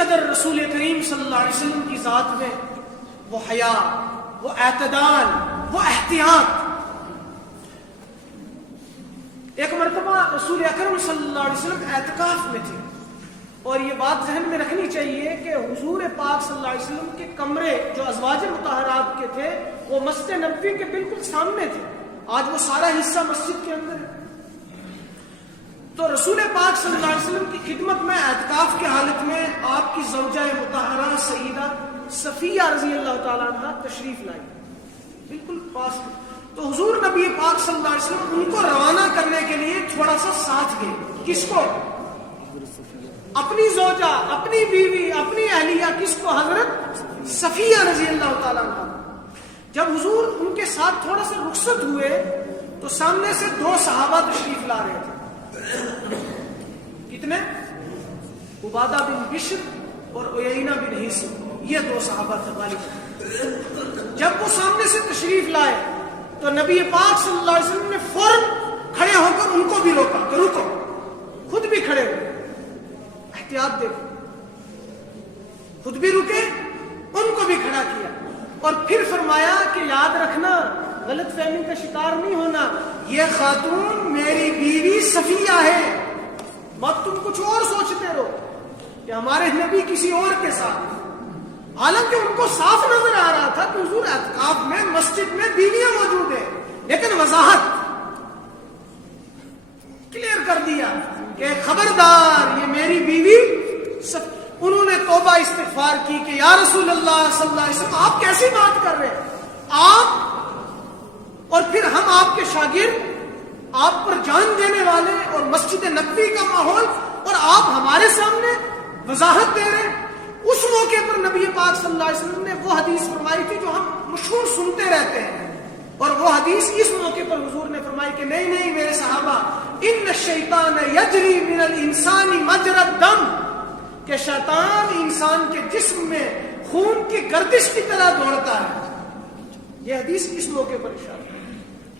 قدر رسول کریم صلی اللہ علیہ وسلم کی ذات میں وہ حیا، وہ اعتدال، وہ احتیاط. ایک مرتبہ رسول اکرم صلی اللہ علیہ وسلم اعتکاف میں تھے، اور یہ بات ذہن میں رکھنی چاہیے کہ حضور پاک صلی اللہ علیہ وسلم کے کمرے جو ازواج مطہرات کے تھے وہ مسجد نبوی کے بالکل سامنے تھے. آج وہ سارا حصہ مسجد کے اندر ہے. تو رسول پاک صلی اللہ علیہ وسلم کی خدمت میں اعتکاف کی حالت میں آپ کی زوجہ مطہرہ سیدہ صفیہ رضی اللہ تعالیٰ عنہ تشریف لائی بالکل پاس میں. تو حضور نبی پاک صلی اللہ علیہ وسلم ان کو روانہ کرنے کے لیے تھوڑا سا ساتھ گئے. کس کو؟ اپنی زوجہ، اپنی بیوی، اپنی اہلیہ. کس کو؟ حضرت صفیہ رضی اللہ تعالیٰ عنہ. جب حضور ان کے ساتھ تھوڑا سا رخصت ہوئے تو سامنے سے دو صحابہ تشریف لا رہے تھے. کتنے؟ عبادہ بن بشر اور عیینہ بن حصن. یہ دو صحابہ تھے غالباً. جب وہ سامنے سے تشریف لائے تو نبی پاک صلی اللہ علیہ وسلم نے فوراً کھڑے ہو کر ان کو بھی روکا کہ رکو. خود بھی کھڑے ہوئے. احتیاط دیکھو. خود بھی رکے، ان کو بھی کھڑا کیا، اور پھر فرمایا کہ یاد رکھنا، غلط فہمی کا شکار نہیں ہونا، یہ خاتون میری بیوی صفیہ ہے. مت تم کچھ اور سوچتے رہو کہ ہمارے نبی کسی اور کے ساتھ. حالانکہ ان کو صاف نظر آ رہا تھا کہ حضور اعتکاف میں مسجد میں بیویاں موجود ہیں، لیکن وضاحت کلیئر کر دیا کہ خبردار یہ میری بیوی. انہوں نے توبہ استغفار کی کہ یا رسول اللہ صلی اللہ علیہ وسلم آپ کیسی بات کر رہے ہیں؟ آپ اور پھر ہم آپ کے شاگرد، آپ پر جان دینے والے، اور مسجد نبوی کا ماحول، اور آپ ہمارے سامنے وضاحت دے رہے ہیں. اس موقع پر نبی پاک صلی اللہ علیہ وسلم نے وہ حدیث فرمائی تھی جو ہم مشہور سنتے رہتے ہیں، اور وہ حدیث اس موقع پر حضور نے فرمائی کہ نہیں نہیں میرے صحابہ، ان الشیطان یجری من الانسان مجرى الدم، کہ شیطان انسان کے جسم میں خون کی گردش کی طرح دوڑتا ہے. یہ حدیث اس موقع پر اشارہ ہے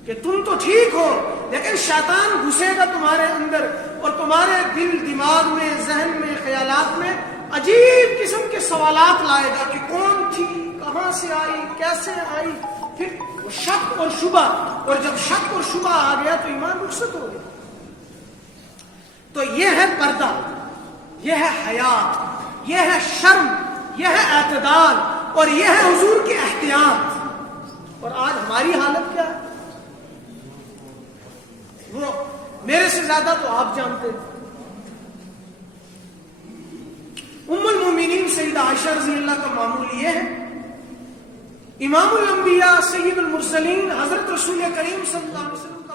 کہ تم تو ٹھیک ہو، لیکن شیطان گھسے گا تمہارے اندر، اور تمہارے دل، دماغ میں، ذہن میں، خیالات میں عجیب قسم کے سوالات لائے گا کہ کون تھی، کہاں سے آئی، کیسے آئی. پھر شک اور شبہ، اور جب شک اور شبہ آ گیا تو ایمان رخصت ہو گیا. تو یہ ہے پردہ، یہ ہے حیا، یہ ہے شرم، یہ ہے اعتدال، اور یہ ہے حضور کی احتیاط. اور آج ہماری حالت کیا ہے؟ وہ میرے سے زیادہ تو آپ جانتے ہیں. ام المومنین سیدہ عائشہ رضی اللہ کا معمول یہ ہے، امام الانبیاء سید المرسلین حضرت رسول کریم صلی اللہ علیہ وسلم کا